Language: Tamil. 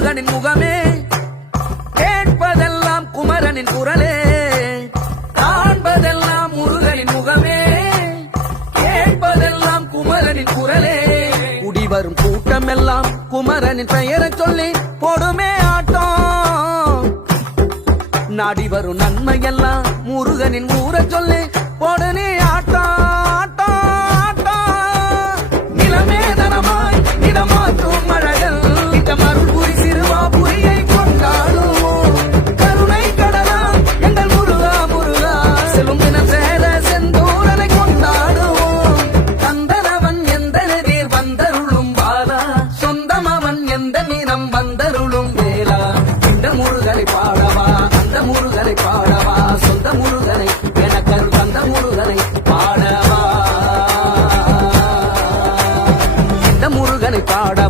முருகனின் முகமே, கேட்பதெல்லாம் குமரனின் குரலே, காண்பதெல்லாம் முருகனின் முகமே, கேட்பதெல்லாம் குமரனின் குரலே. குடிவரும் கூட்டமெல்லாம் குமரனின் பெயரை சொல்லி போடுமே ஆட்டம், நாடி வரும் நன்மையெல்லாம் முருகனின் ஊரை சொல்லி போடுனே ஆட்டம்.